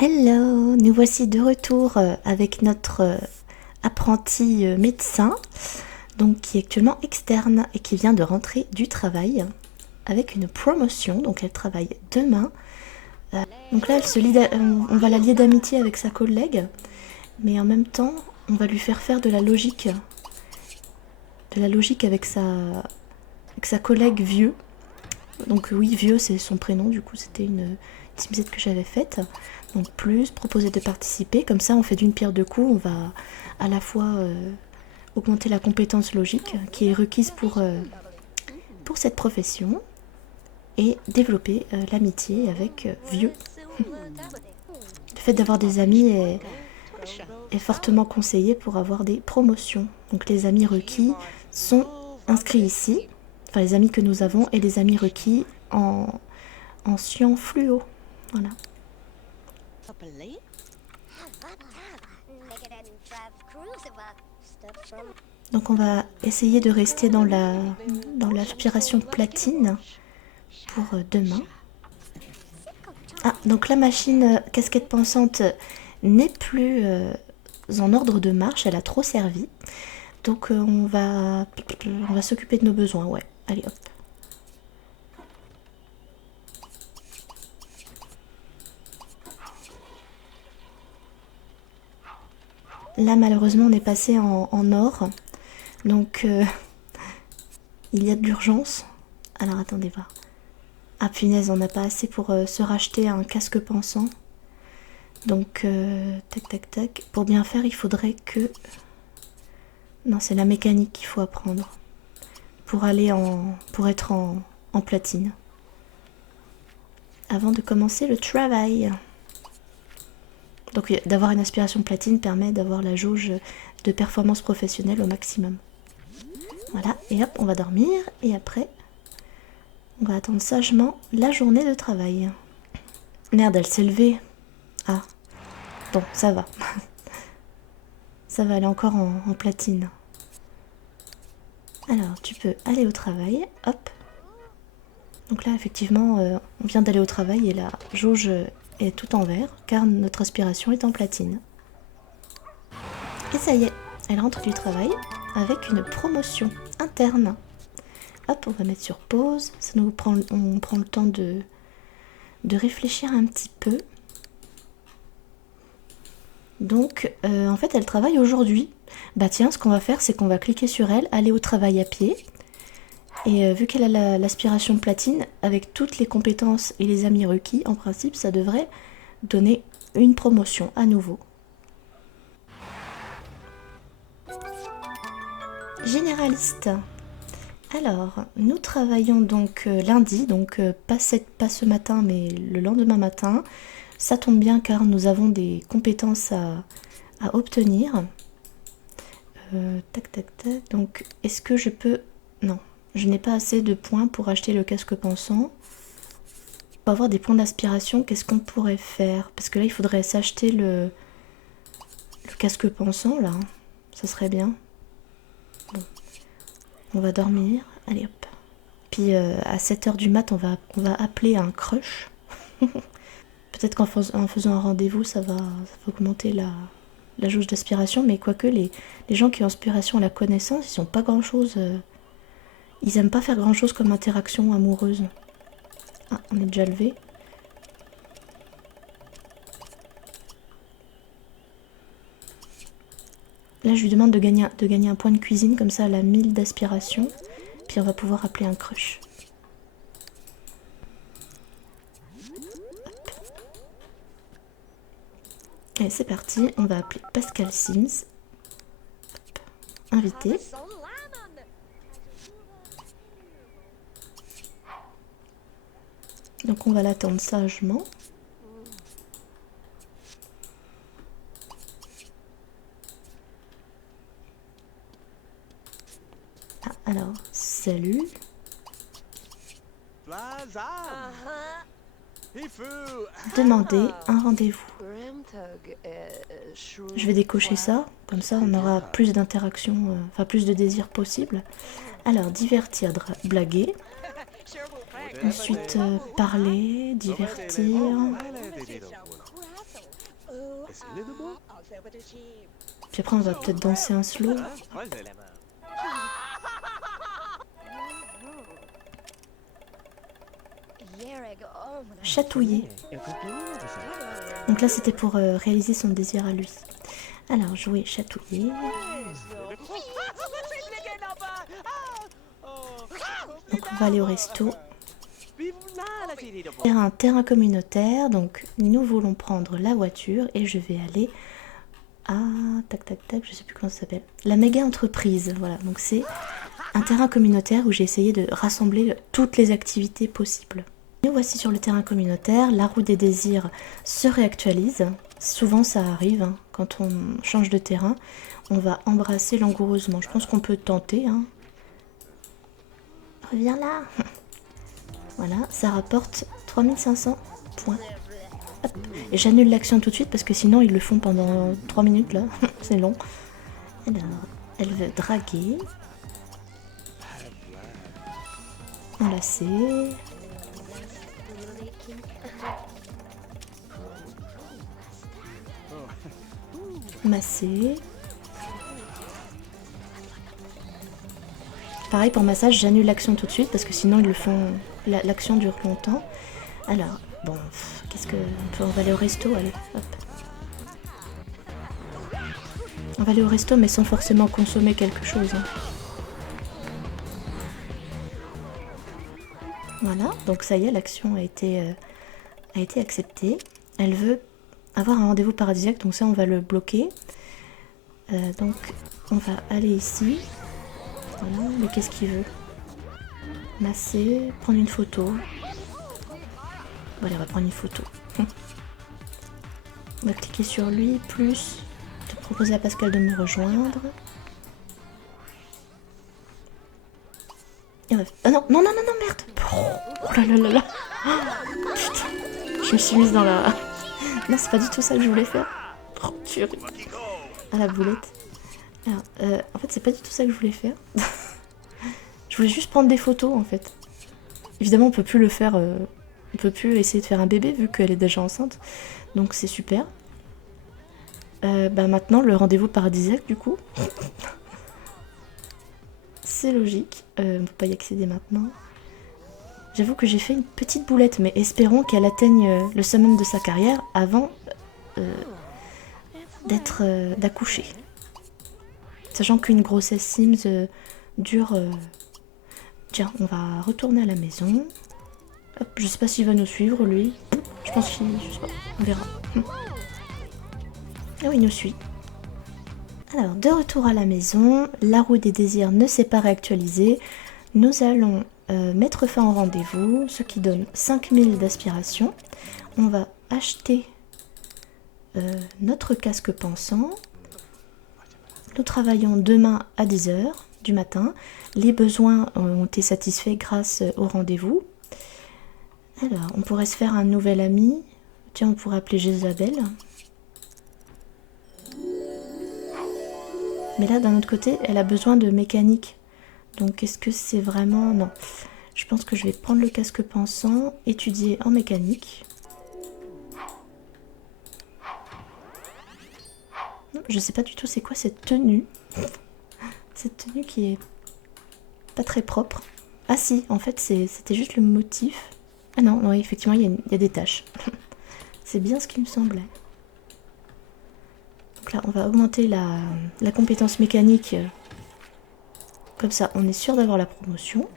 Hello, nous voici de retour avec notre apprenti médecin, donc qui est actuellement externe et qui vient de rentrer du travail avec une promotion, donc elle travaille demain. Donc là, on va la lier d'amitié avec sa collègue, mais en même temps, on va lui faire faire de la logique avec sa collègue vieux. Donc oui, vieux, c'est son prénom, du coup c'était une simulette que j'avais faite. Donc plus, proposer de participer, comme ça on fait d'une pierre deux coups, on va à la fois augmenter la compétence logique qui est requise pour cette profession et développer l'amitié avec vieux. Le fait d'avoir des amis est fortement conseillé pour avoir des promotions. Donc les amis requis sont inscrits ici, enfin les amis que nous avons et les amis requis en cyan fluo. Voilà. Donc on va essayer de rester dans l'aspiration platine pour demain. Ah, donc la machine casquette pensante n'est plus en ordre de marche, elle a trop servi. Donc on va s'occuper de nos besoins, ouais. Allez hop. Là malheureusement on est passé en or. Donc il y a de l'urgence. Alors attendez voir. Ah punaise, on n'a pas assez pour se racheter un casque pensant. Donc tac tac tac. Pour bien faire il faudrait que... Non, c'est la mécanique qu'il faut apprendre. Pour être en platine. Avant de commencer le travail. Donc d'avoir une aspiration platine permet d'avoir la jauge de performance professionnelle au maximum. Voilà, et hop, on va dormir. Et après, on va attendre sagement la journée de travail. Merde, elle s'est levée. Ah, bon, ça va. Ça va, elle est encore en platine. Alors, tu peux aller au travail. Hop. Donc là, effectivement, on vient d'aller au travail et la jauge est tout en vert, car notre aspiration est en platine. Et ça y est, elle rentre du travail avec une promotion interne. Hop, on va mettre sur pause. On prend le temps de réfléchir un petit peu. Donc, en fait, elle travaille aujourd'hui. Bah tiens, ce qu'on va faire, c'est qu'on va cliquer sur elle, aller au travail à pied. Et vu qu'elle a l'aspiration platine, avec toutes les compétences et les amis requis, en principe, ça devrait donner une promotion à nouveau. Généraliste. Alors, nous travaillons donc lundi, donc pas ce matin, mais le lendemain matin. Ça tombe bien car nous avons des compétences à obtenir. Tac, tac, tac. Donc, est-ce que je peux... Non, je n'ai pas assez de points pour acheter le casque pensant. Pour avoir des points d'aspiration, qu'est-ce qu'on pourrait faire? Parce que là, il faudrait s'acheter le casque pensant, là. Ça serait bien. Bon. On va dormir. Allez, hop. Puis à 7h du mat, on va appeler un crush. Peut-être qu'en faisant un rendez-vous, ça va augmenter la jauge d'aspiration. Mais quoique, les gens qui ont aspiration à la connaissance, ils n'ont pas grand-chose... ils n'aiment pas faire grand-chose comme interaction amoureuse. Ah, on est déjà levé. Là, je lui demande de gagner un point de cuisine, comme ça elle a 1000 d'aspiration. Puis on va pouvoir appeler un crush. Allez, c'est parti. On va appeler Pascal Sims. Hop. Invité. Donc on va l'attendre sagement. Ah, alors, salut. Demandez un rendez-vous. Je vais décocher ça, comme ça on aura plus d'interaction, enfin plus de désirs possible. Alors, divertir, blaguer. Ensuite, parler, divertir. Puis après, on va peut-être danser un slow. Chatouiller. Donc là, c'était pour réaliser son désir à lui. Alors, jouer, chatouiller. Donc on va aller au resto. Faire un terrain communautaire. Donc nous voulons prendre la voiture et je vais aller à... Tac tac tac, je sais plus comment ça s'appelle. La méga entreprise. Voilà, donc c'est un terrain communautaire où j'ai essayé de rassembler toutes les activités possibles. Nous voici sur le terrain communautaire. La roue des désirs se réactualise. Souvent ça arrive, hein, quand on change de terrain. On va embrasser langoureusement. Je pense qu'on peut tenter. Hein. Reviens là. Voilà, ça rapporte 3500 points. Hop. Et j'annule l'action tout de suite parce que sinon ils le font pendant 3 minutes là. C'est long. Alors, elle veut draguer. Enlacer. Masser. Pareil pour massage, j'annule l'action tout de suite parce que sinon ils le font. L'action dure longtemps. Alors, bon, qu'est-ce que. On va aller au resto, allez, hop. On va aller au resto mais sans forcément consommer quelque chose. Hein. Voilà, donc ça y est, l'action a été acceptée. Elle veut avoir un rendez-vous paradisiaque, donc ça on va le bloquer. Donc on va aller ici. Voilà, mais qu'est-ce qu'il veut? Masser, prendre une photo. Bon, allez, on va prendre une photo. On va cliquer sur lui, plus de proposer à Pascal de me rejoindre. Et on va... Ah non, non, non, non, non, merde. Oh là là là là. Oh, putain, je me suis mise dans la... Non, c'est pas du tout ça que je voulais faire. Oh, purée. À la boulette. Alors, en fait, c'est pas du tout ça que je voulais faire. Je voulais juste prendre des photos, en fait. Évidemment, on peut plus le faire... On peut plus essayer de faire un bébé, vu qu'elle est déjà enceinte. Donc, c'est super. Bah maintenant, le rendez-vous paradisiaque, du coup. C'est logique. On peut pas y accéder maintenant. J'avoue que j'ai fait une petite boulette, mais espérons qu'elle atteigne le summum de sa carrière avant d'accoucher. Sachant qu'une grossesse Sims dure... Tiens, on va retourner à la maison. Hop, je sais pas s'il va nous suivre, lui. Je pense qu'il... Je sais pas, on verra. Ah oui, il nous suit. Alors, de retour à la maison, la roue des désirs ne s'est pas réactualisée. Nous allons mettre fin au rendez-vous, ce qui donne 5000 d'aspiration. On va acheter notre casque pensant. Nous travaillons demain à 10h du matin. Les besoins ont été satisfaits grâce au rendez-vous. Alors, on pourrait se faire un nouvel ami. Tiens, on pourrait appeler Jézabel. Mais là, d'un autre côté, elle a besoin de mécanique. Donc, est-ce que c'est vraiment... Non. Je pense que je vais prendre le casque pensant, étudier en mécanique. Je sais pas du tout c'est quoi cette tenue. Cette tenue qui est pas très propre. Ah si, en fait, c'était juste le motif. Ah non, non, effectivement, il y a des taches. C'est bien ce qui me semblait. Donc là, on va augmenter la compétence mécanique. Comme ça, on est sûr d'avoir la promotion.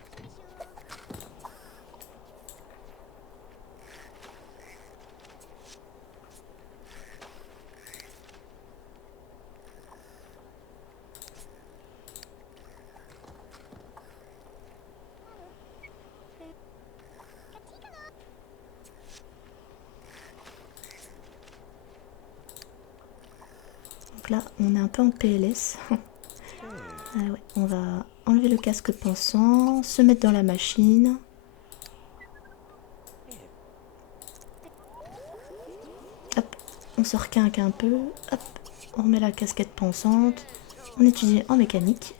Donc là, on est un peu en PLS. Ah ouais, on va enlever le casque pensant, se mettre dans la machine. Hop, on se requinque un peu. Hop, on remet la casquette pensante. On étudie en mécanique.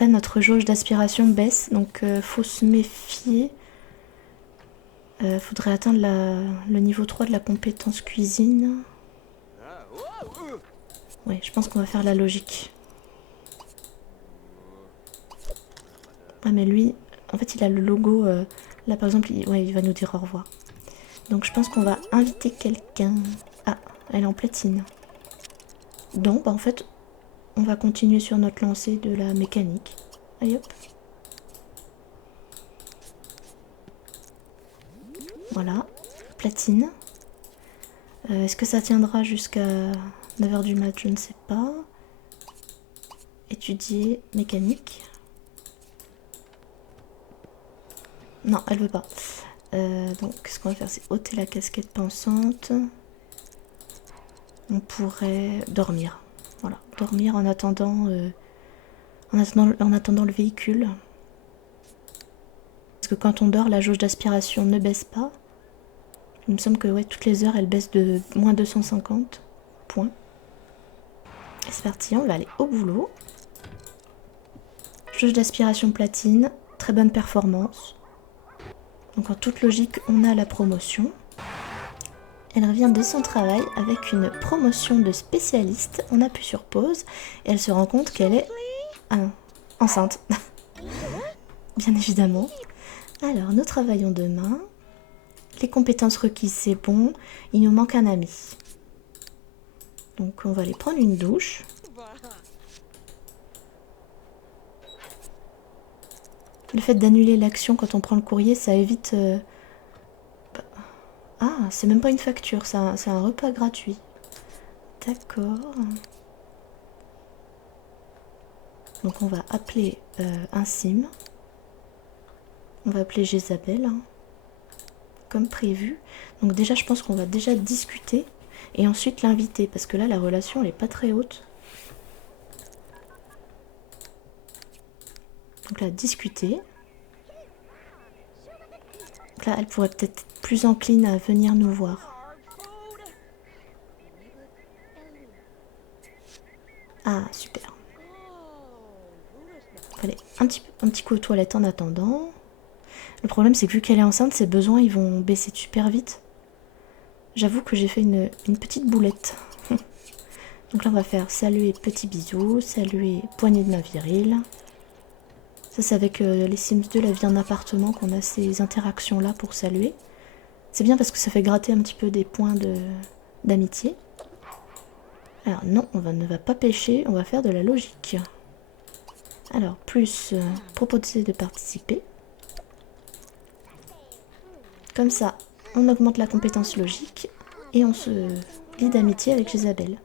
Donc là, notre jauge d'aspiration baisse, donc faut se méfier. Faudrait atteindre le niveau 3 de la compétence cuisine. Ouais, je pense qu'on va faire la logique. Ah mais lui, en fait il a le logo, là par exemple, il va nous dire au revoir. Donc je pense qu'on va inviter quelqu'un. Ah, elle est en platine. Donc bah en fait, on va continuer sur notre lancée de la mécanique. Allez hop. Voilà, platine. Est-ce que ça tiendra jusqu'à 9 h du mat? Je ne sais pas. Étudier, mécanique. Non, elle veut pas. Donc, ce qu'on va faire, c'est ôter la casquette pensante. On pourrait dormir. Voilà, dormir en attendant, en attendant le véhicule. Parce que quand on dort, la jauge d'aspiration ne baisse pas. Il me semble que ouais, toutes les heures, elle baisse de moins 250 points. Et c'est parti, on va aller au boulot. Jauge d'aspiration platine, très bonne performance. Donc en toute logique, on a la promotion. Elle revient de son travail avec une promotion de spécialiste. On appuie sur pause et elle se rend compte qu'elle est enceinte. Bien évidemment. Alors, nous travaillons demain. Les compétences requises, c'est bon. Il nous manque un ami. Donc on va aller prendre une douche. Le fait d'annuler l'action quand on prend le courrier, ça évite... Ah, c'est même pas une facture, c'est un repas gratuit. D'accord. Donc on va appeler un sim. On va appeler Jézabel, hein, comme prévu. Donc déjà, je pense qu'on va déjà discuter et ensuite l'inviter, parce que là, la relation, elle est pas très haute. Donc là, discuter. Donc là, elle pourrait peut-être être plus encline à venir nous voir. Ah, super. Allez, un petit coup aux toilettes en attendant. Le problème, c'est que vu qu'elle est enceinte, ses besoins, ils vont baisser super vite. J'avoue que j'ai fait une petite boulette. Donc là, on va faire saluer petit bisou, saluer poignée de main virile. Ça, c'est avec les Sims 2, la vie en appartement, qu'on a ces interactions-là pour saluer. C'est bien parce que ça fait gratter un petit peu des points d'amitié. Alors non, ne va pas pêcher, on va faire de la logique. Alors, plus proposer de participer. Comme ça, on augmente la compétence logique et on se lie d'amitié avec Isabelle.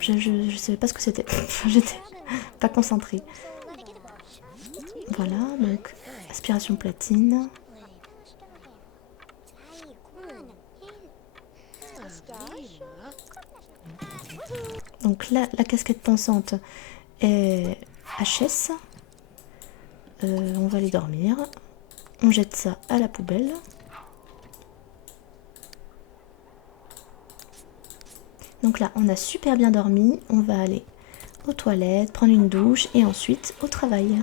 Je savais pas ce que c'était. J'étais pas concentrée. Voilà, donc aspiration platine. Donc là, la casquette pensante est HS. On va aller dormir. On jette ça à la poubelle. Donc là, on a super bien dormi. On va aller aux toilettes, prendre une douche et ensuite au travail.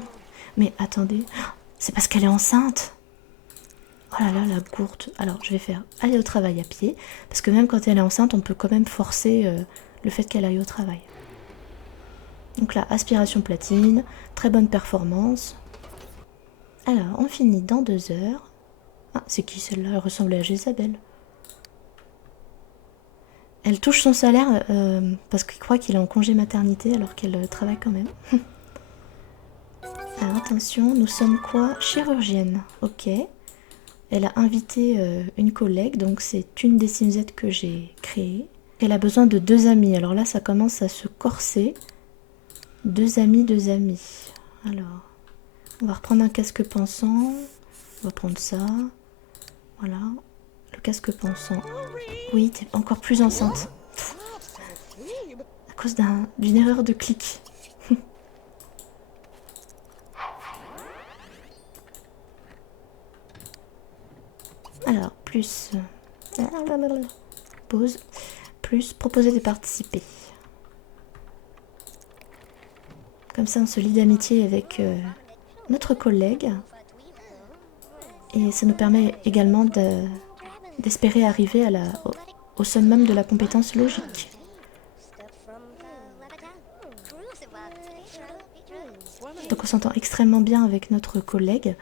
Mais attendez, c'est parce qu'elle est enceinte. Oh là là, la gourde. Alors, je vais faire aller au travail à pied. Parce que même quand elle est enceinte, on peut quand même forcer le fait qu'elle aille au travail. Donc là, aspiration platine, très bonne performance. Alors, on finit dans 2 heures. Ah, c'est qui celle-là? Elle ressemblait à Jézabel. Elle touche son salaire parce qu'il croit qu'il est en congé maternité alors qu'elle travaille quand même. Alors attention, nous sommes quoi? Chirurgienne, ok. Elle a invité une collègue, donc c'est une des Simzettes que j'ai créées. Elle a besoin de 2 amis, alors là ça commence à se corser. 2 amis, 2 amis. Alors, on va reprendre un casque pensant. On va prendre ça. Voilà. Le casque pensant. Oui, t'es encore plus enceinte. À cause d'une erreur de clic. Alors, plus Pause. Plus proposer de participer. Comme ça, on se lie d'amitié avec notre collègue. Et ça nous permet également d'espérer arriver au summum de la compétence logique. Donc on s'entend extrêmement bien avec notre collègue.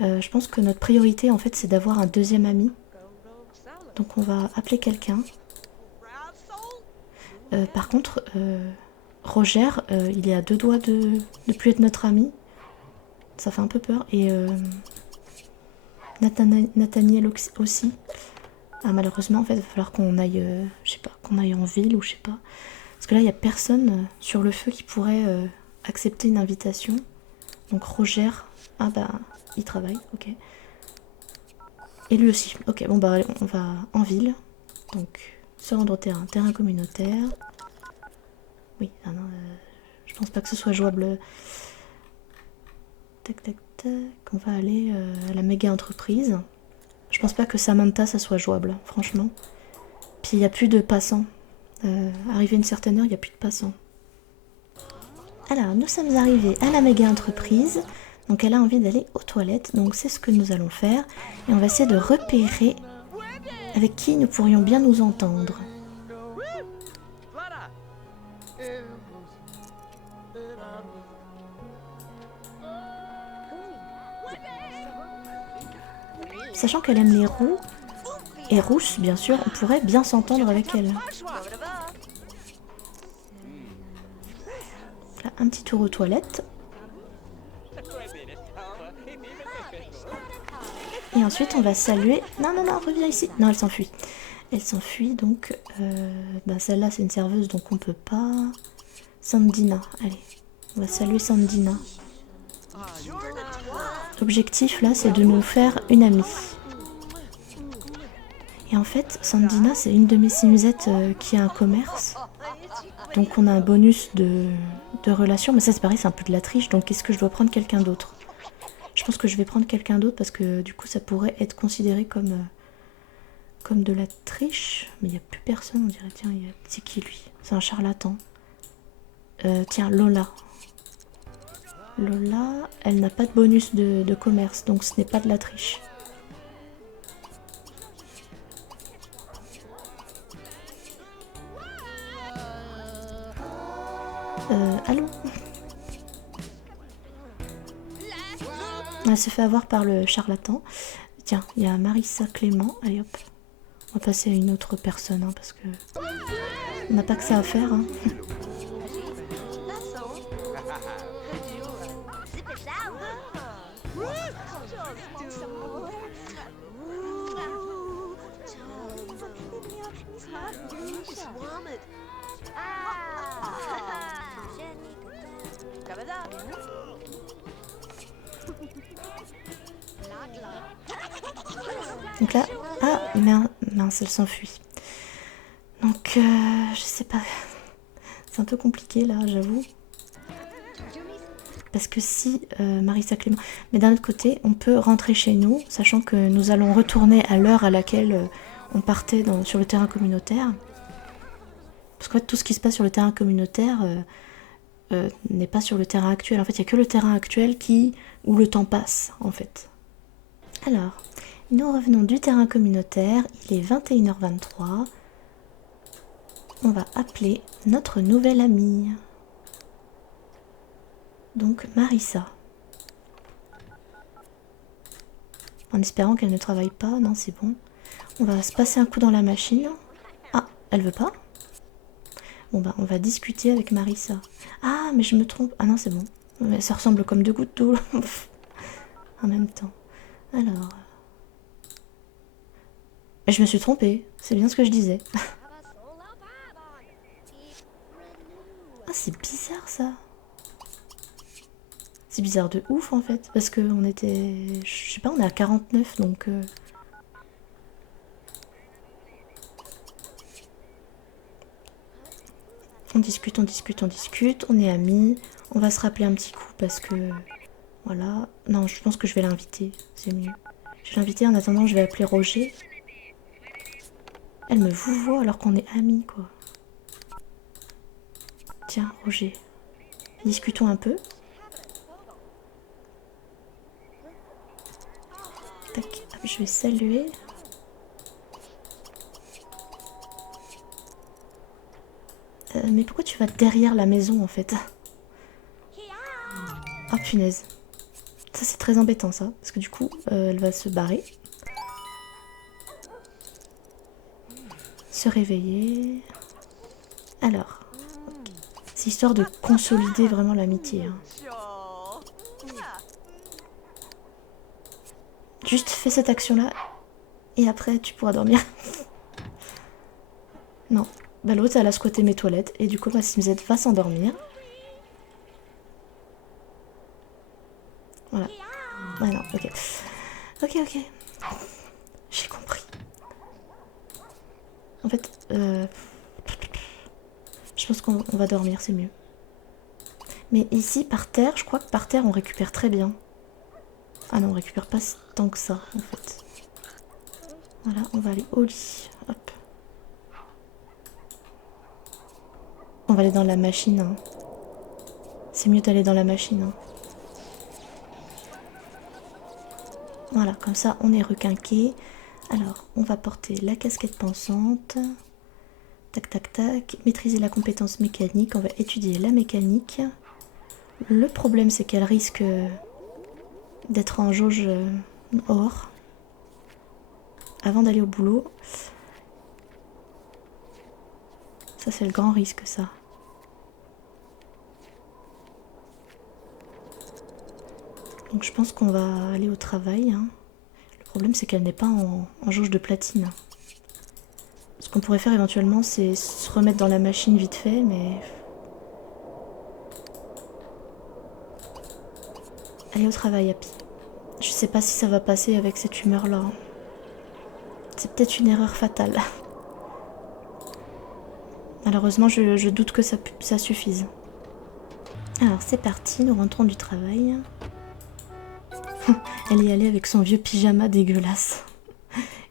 Je pense que notre priorité en fait c'est d'avoir un deuxième ami. Donc on va appeler quelqu'un. Par contre, Roger, il est à 2 doigts de plus être notre ami. Ça fait un peu peur. Et Nathaniel aussi. Ah, malheureusement, en fait, il va falloir qu'on aille, je sais pas, qu'on aille en ville ou je sais pas. Parce que là, il n'y a personne sur le feu qui pourrait accepter une invitation. Donc Roger, ah bah, il travaille, ok. Et lui aussi. Ok, bon bah, on va en ville. Donc, se rendre au terrain communautaire. Oui, ah non, je pense pas que ce soit jouable. Tac, tac, tac. On va aller à la méga entreprise. Je pense pas que Samantha, ça soit jouable, franchement. Puis il n'y a plus de passants. Arrivé à une certaine heure, il n'y a plus de passants. Alors, nous sommes arrivés à la méga entreprise. Donc elle a envie d'aller aux toilettes. Donc c'est ce que nous allons faire. Et on va essayer de repérer avec qui nous pourrions bien nous entendre. Sachant qu'elle aime les roux et rousses, bien sûr, on pourrait bien s'entendre avec elle. Là, un petit tour aux toilettes. Et ensuite, on va saluer... Non, non, non, reviens ici. Non, elle s'enfuit. Elle s'enfuit, donc... bah, celle-là, c'est une serveuse, donc on peut pas... Sandina, allez. On va saluer Sandina. L'objectif, là, c'est de nous faire une amie. Et en fait, Sandina, c'est une de mes simusettes qui a un commerce. Donc on a un bonus de relation. Mais ça, c'est pareil, c'est un peu de la triche. Donc est-ce que je dois prendre quelqu'un d'autre? Je pense que je vais prendre quelqu'un d'autre parce que du coup, ça pourrait être considéré comme de la triche. Mais il n'y a plus personne, on dirait. Tiens, c'est qui lui? C'est un charlatan. Tiens, Lola. Lola, elle n'a pas de bonus de commerce. Donc ce n'est pas de la triche. Allô? Elle se fait avoir par le charlatan. Tiens, il y a Marissa Clément. Allez hop. On va passer à une autre personne hein, parce que on n'a pas que ça à faire. Hein. Donc là, ah mince, elle s'enfuit. Donc je sais pas, c'est un peu compliqué là, j'avoue. Parce que si Marissa Clément, mais d'un autre côté, on peut rentrer chez nous, sachant que nous allons retourner à l'heure à laquelle on partait sur le terrain communautaire. Parce qu'en fait, tout ce qui se passe sur le terrain communautaire n'est pas sur le terrain actuel. En fait, il n'y a que le terrain actuel où le temps passe, en fait. Alors, nous revenons du terrain communautaire. Il est 21h23. On va appeler notre nouvelle amie. Donc, Marissa. En espérant qu'elle ne travaille pas. Non, c'est bon. On va se passer un coup dans la machine. Ah, elle veut pas? Bon bah on va discuter avec Marissa. Ah mais je me trompe. Ah non c'est bon. Mais ça ressemble comme deux gouttes d'eau en même temps. Alors. Je me suis trompée. C'est bien ce que je disais. Ah c'est bizarre ça. C'est bizarre de ouf en fait. Parce qu'on était... Je sais pas, on est à 49 donc... On discute, on discute, on discute, on est amis, on va se rappeler un petit coup parce que... Voilà. Non, je pense que je vais l'inviter, c'est mieux. Je vais l'inviter, en attendant je vais appeler Roger. Elle me vouvoie alors qu'on est amis, quoi. Tiens, Roger. Discutons un peu. Tac, hop, je vais saluer. Mais pourquoi tu vas derrière la maison en fait? Ah punaise. Ça c'est très embêtant ça. Parce que du coup elle va se barrer. Se réveiller. Alors. Okay. C'est histoire de consolider vraiment l'amitié. Hein. Juste fais cette action là. Et après tu pourras dormir. Non. Bah l'autre elle a squatté mes toilettes. Et du coup ma Simzette va s'endormir. Voilà. Ouais non, ok. Ok, ok. J'ai compris. En fait, je pense qu'on va dormir, c'est mieux. Mais ici, par terre, je crois que par terre, on récupère très bien. Ah non, on récupère pas tant que ça, en fait. Voilà, on va aller au lit. Hop. On va aller dans la machine. Hein. C'est mieux d'aller dans la machine. Hein. Voilà, comme ça, on est requinqué. Alors, on va porter la casquette pensante. Tac, tac, tac. Maîtriser la compétence mécanique. On va étudier la mécanique. Le problème, c'est qu'elle risque d'être en jauge or avant d'aller au boulot. Ça, c'est le grand risque, ça. Donc, je pense qu'on va aller au travail. Hein. Le problème, c'est qu'elle n'est pas en jauge de platine. Ce qu'on pourrait faire éventuellement, c'est se remettre dans la machine vite fait, mais... Aller au travail, Happy. Je sais pas si ça va passer avec cette humeur-là. Hein. C'est peut-être une erreur fatale. Malheureusement, je doute que ça suffise. Alors, c'est parti, nous rentrons du travail. Elle y allait avec son vieux pyjama dégueulasse.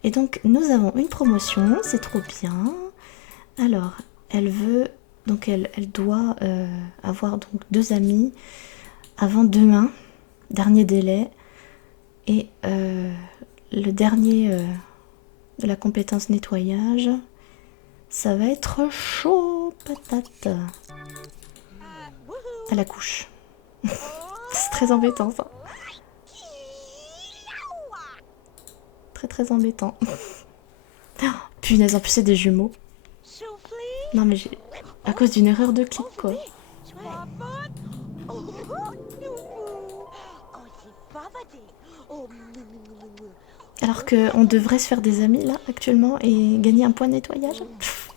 Et donc, nous avons une promotion, c'est trop bien. Alors, elle veut... Donc, elle doit avoir donc 2 amis avant demain. Dernier délai. Et le dernier de la compétence nettoyage, ça va être chaud patate. À la couche. C'est très embêtant ça. Très très embêtant. Oh, punaise, en plus c'est des jumeaux. Non mais j'ai... À cause d'une erreur de clic quoi. Alors qu'on devrait se faire des amis là actuellement et gagner un point de nettoyage. Pff.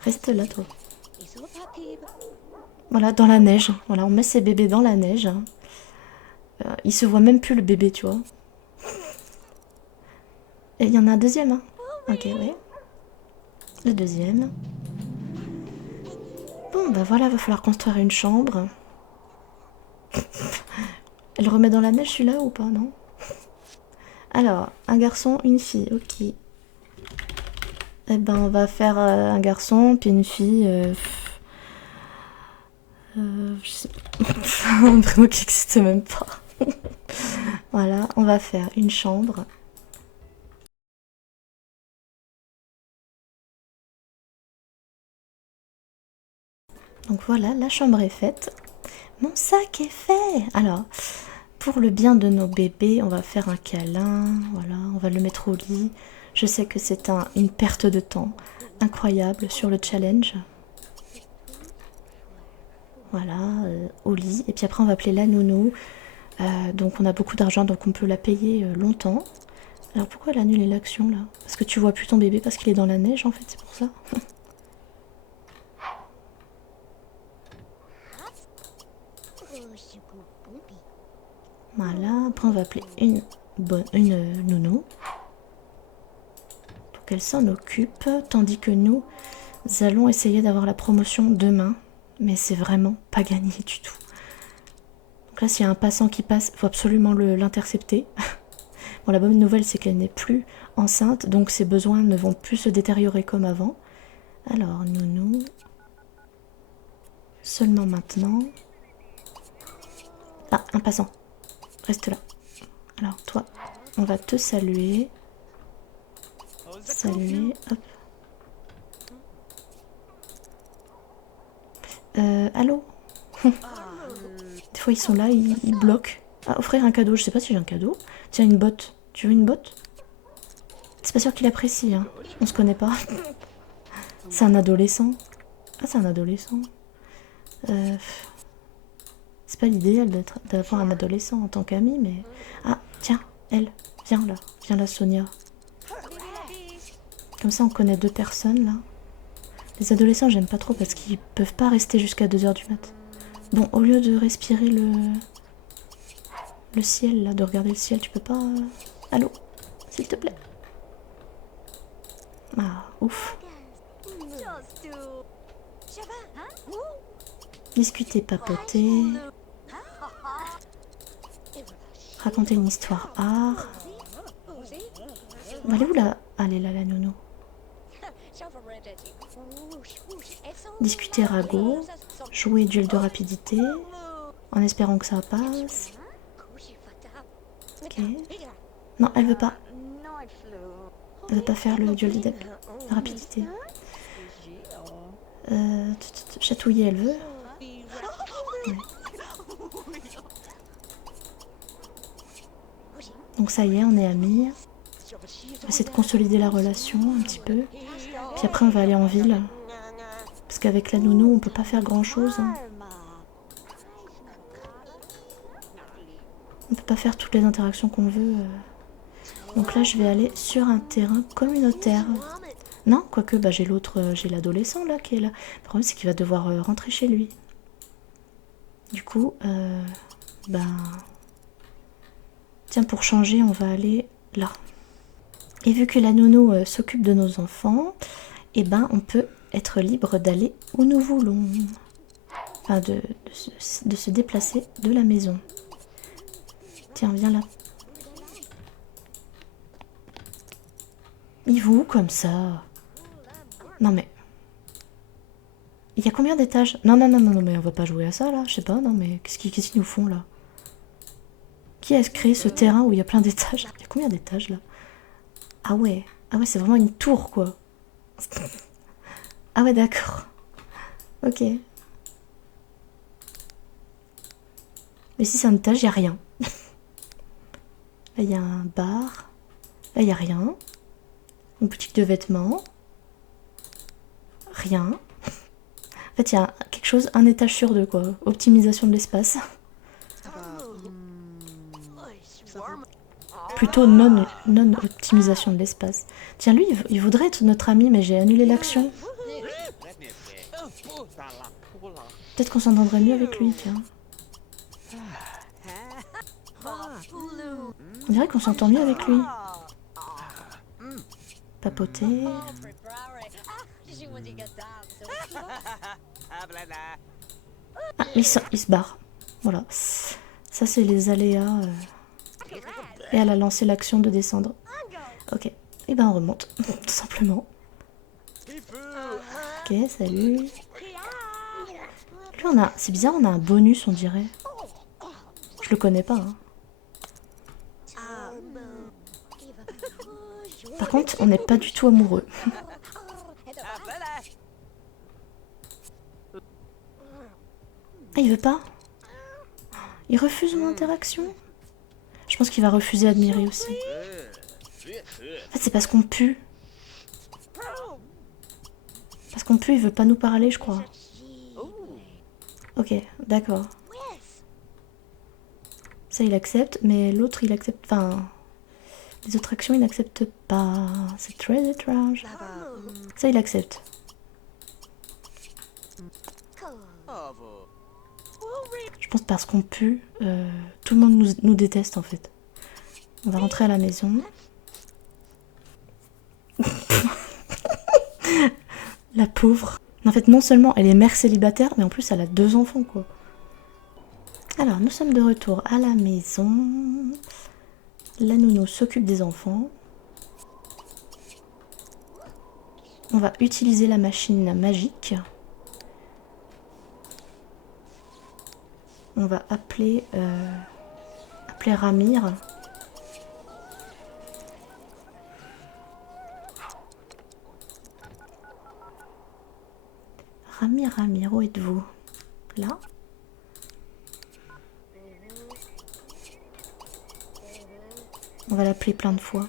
Reste là toi. Voilà, dans la neige. Voilà, on met ses bébés dans la neige. Il se voit même plus le bébé, tu vois. Et il y en a un deuxième. Hein. Ok, ouais. Le deuxième. Bon, bah voilà, va falloir construire une chambre. Elle remet dans la neige celui-là ou pas, non? Alors, un garçon, une fille, ok. Eh ben, on va faire un garçon, puis une fille. Je sais pas. Un prénom qui n'existe même pas. Voilà, on va faire une chambre. Donc voilà, la chambre est faite. Mon sac est fait. Alors, pour le bien de nos bébés, on va faire un câlin. Voilà, on va le mettre au lit. Je sais que c'est une perte de temps incroyable sur le challenge. Voilà, au lit. Et puis après, on va appeler la nounou. Donc on a beaucoup d'argent, donc on peut la payer longtemps. Alors pourquoi elle annule l'action là? Parce que tu vois plus ton bébé parce qu'il est dans la neige en fait, c'est pour ça. Voilà, après on va appeler une nounou. Pour qu'elle s'en occupe, tandis que nous allons essayer d'avoir la promotion demain. Mais c'est vraiment pas gagné du tout. Donc là, s'il y a un passant qui passe, il faut absolument l'intercepter. Bon, la bonne nouvelle, c'est qu'elle n'est plus enceinte, donc ses besoins ne vont plus se détériorer comme avant. Alors, nounou. Seulement maintenant. Ah, un passant. Reste là. Alors, toi, on va te saluer. Saluer, hop. Allô. Des fois, ils sont là, ils bloquent. Ah, offrir un cadeau. Je sais pas si j'ai un cadeau. Tiens, une botte. Tu veux une botte? C'est pas sûr qu'il apprécie, hein. On se connaît pas. C'est un adolescent. Ah, c'est un adolescent. C'est pas l'idéal d'avoir un adolescent en tant qu'ami, mais... Ah, tiens, elle. Viens là, Sonia. Comme ça, on connaît 2 personnes, là. Les adolescents, j'aime pas trop parce qu'ils peuvent pas rester jusqu'à 2 h du mat. Bon, au lieu de respirer le ciel, là, de regarder le ciel, tu peux pas... Allô, s'il te plaît. Ah, ouf. Discuter, papoter. Raconter une histoire art. Elle est où là? Elle est là, la nounou. Discuter ragot. Jouer duel de rapidité. En espérant que ça passe. Ok. Non, elle veut pas. Elle veut pas faire le duel de rapidité. Chatouiller, elle veut. Ouais. Donc ça y est, on est amis. On va essayer de consolider la relation un petit peu. Puis après, on va aller en ville. Parce qu'avec la nounou, on peut pas faire grand chose. Hein. On peut pas faire toutes les interactions qu'on veut. Donc là, je vais aller sur un terrain communautaire. Non, quoique, bah, j'ai l'autre, j'ai l'adolescent là qui est là. Le problème, c'est qu'il va devoir rentrer chez lui. Du coup, tiens, pour changer, on va aller là. Et vu que la nounou s'occupe de nos enfants, eh ben, on peut être libre d'aller où nous voulons. Enfin, de se déplacer de la maison. Tiens, viens là. Il va où comme ça? Non mais... Il y a combien d'étages? Non, mais on va pas jouer à ça là, je sais pas, non mais qu'est-ce qu'ils nous font là? Qui a créé ce terrain où il y a plein d'étages? Il y a combien d'étages là? Ah ouais, c'est vraiment une tour quoi. Ah ouais, d'accord. Ok. Mais si c'est un étage, il n'y a rien. Là, il y a un bar. Là, il n'y a rien. Une boutique de vêtements. Rien. En fait, il y a quelque chose, un étage sur 2, quoi. Optimisation de l'espace. Plutôt non-optimisation de l'espace. Tiens, lui, il voudrait être notre ami, mais j'ai annulé l'action. Peut-être qu'on s'entendrait mieux avec lui, tiens. On dirait qu'on s'entend mieux avec lui. Papoter. Ah, il se barre. Voilà. Ça, c'est les aléas. Et elle a lancé l'action de descendre. Ok. Et ben, on remonte. Tout simplement. Ok, salut. Lui, c'est bizarre, on a un bonus, on dirait. Je le connais pas, hein. Par contre, on n'est pas du tout amoureux. Ah, il veut pas? Il refuse mon interaction? Je pense qu'il va refuser admirer aussi. En fait, c'est parce qu'on pue. Parce qu'on pue, il veut pas nous parler, je crois. Ok, d'accord. Ça, il accepte, mais l'autre, il accepte... Enfin... Les autres actions, il n'accepte pas. C'est très étrange. Ça, il accepte. Je pense parce qu'on pue, tout le monde nous déteste, en fait. On va rentrer à la maison. La pauvre. En fait, non seulement elle est mère célibataire, mais en plus, elle a 2 enfants, quoi. Alors, nous sommes de retour à la maison. La nounou s'occupe des enfants. On va utiliser la machine magique. On va appeler Ramir. Ramir, où êtes-vous? Là. On va l'appeler plein de fois.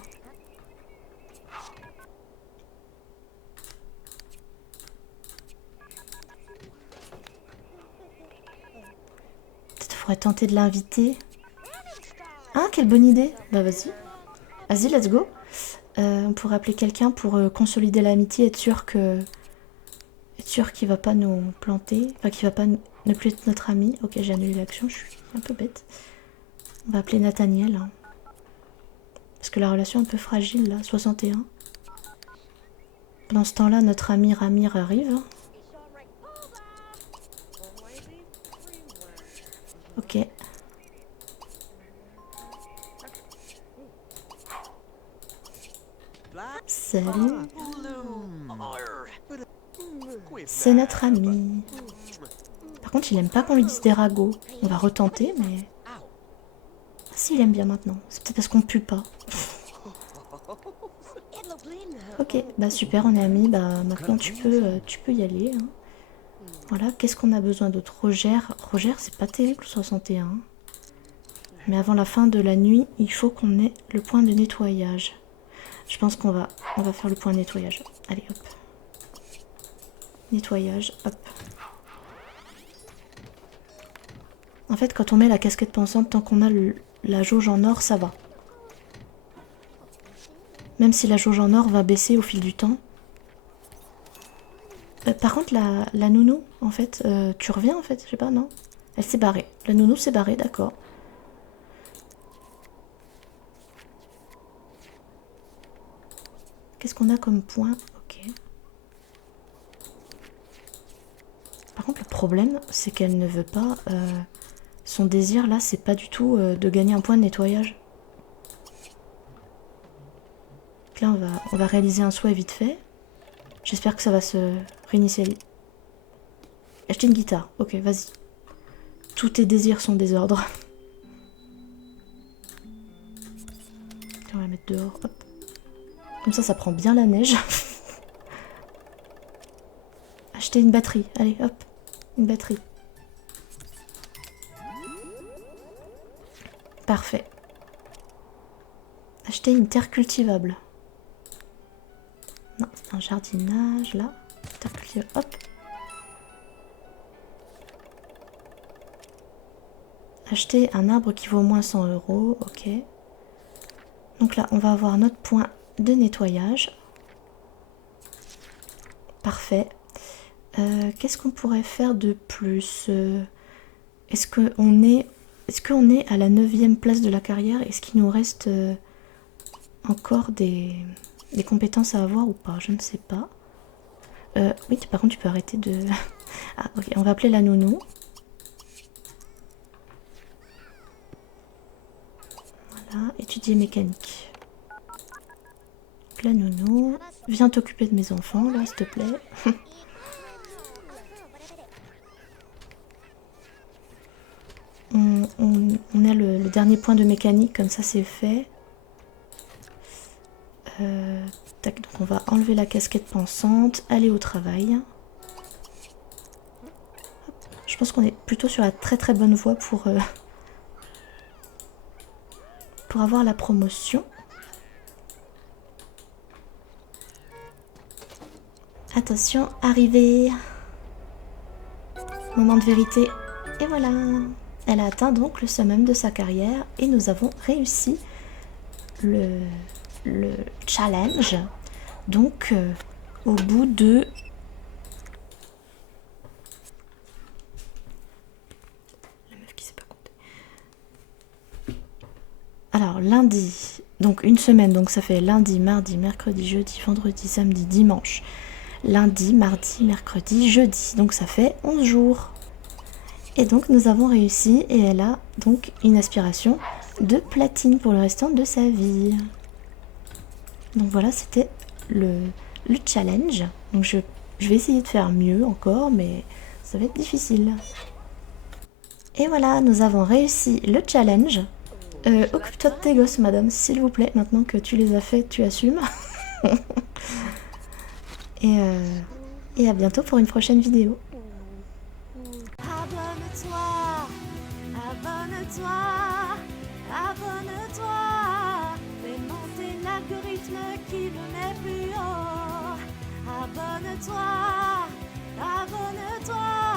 Peut-être faudrait tenter de l'inviter. Ah, quelle bonne idée! Bah vas-y. Vas-y, let's go. On pourrait appeler quelqu'un pour consolider l'amitié, être sûr qu'il va pas nous planter, enfin qu'il va pas ne plus être notre ami. Ok, j'ai annulé l'action, je suis un peu bête. On va appeler Nathaniel. Hein. Parce que la relation est un peu fragile là, 61. Pendant ce temps-là, notre ami Ramir arrive. Ok. Salut. C'est notre ami. Par contre, il aime pas qu'on lui dise des ragots. On va retenter, mais... Ah, si, il aime bien maintenant. C'est peut-être parce qu'on pue pas. Ok, bah super, on est amis. Bah maintenant, tu peux y aller. Hein. Voilà, qu'est-ce qu'on a besoin d'autre? Roger, c'est pas terrible, 61. Mais avant la fin de la nuit, il faut qu'on ait le point de nettoyage. Je pense qu'on va faire le point de nettoyage. Allez, hop. Nettoyage, hop. En fait, quand on met la casquette pensante, tant qu'on a la jauge en or, ça va. Même si la jauge en or va baisser au fil du temps. Par contre, la nounou, en fait, tu reviens en fait, je sais pas, non? Elle s'est barrée. La nounou s'est barrée, d'accord. Qu'est-ce qu'on a comme point? Ok. Par contre, le problème, c'est qu'elle ne veut pas... son désir, là, c'est pas du tout de gagner un point de nettoyage. Donc là, on va réaliser un souhait vite fait. J'espère que ça va se réinitialiser. Acheter une guitare. Ok, vas-y. Tous tes désirs sont désordre. On va la mettre dehors. Hop. Comme ça prend bien la neige. Acheter une batterie. Allez, hop. Une batterie. Parfait. Acheter une terre cultivable. Non, c'est un jardinage, là. Terre cultivable, hop. Acheter un arbre qui vaut au moins 100 €, ok. Donc là, on va avoir notre point de nettoyage. Parfait. Qu'est-ce qu'on pourrait faire de plus? Est-ce qu'on est à la 9e place de la carrière? Est-ce qu'il nous reste encore des compétences à avoir ou pas? Je ne sais pas. Oui, par contre, tu peux arrêter de... Ah, ok, on va appeler la nounou. Voilà, étudier mécanique. La nounou, viens t'occuper de mes enfants, là, s'il te plaît. on a le dernier point de mécanique, comme ça c'est fait. Tac, donc on va enlever la casquette pensante, aller au travail. Je pense qu'on est plutôt sur la très bonne voie pour avoir la promotion. Attention, arrivée. Moment de vérité. Et voilà. Elle a atteint donc le summum de sa carrière et nous avons réussi le challenge. Donc, au bout de... La meuf qui sait pas compter. Alors, lundi, donc une semaine, donc ça fait lundi, mardi, mercredi, jeudi, vendredi, samedi, dimanche. Lundi, mardi, mercredi, jeudi. Donc ça fait 11 jours. Et donc nous avons réussi et elle a donc une aspiration de platine pour le restant de sa vie. Donc voilà, c'était le challenge. Donc je vais essayer de faire mieux encore, mais ça va être difficile. Et voilà, nous avons réussi le challenge. Occupe-toi de tes gosses, madame, s'il vous plaît. Maintenant que tu les as faits, tu assumes. Et à bientôt pour une prochaine vidéo. Abonne-toi, abonne-toi, abonne-toi. Fais monter l'algorithme qui me met plus haut. Abonne-toi, abonne-toi.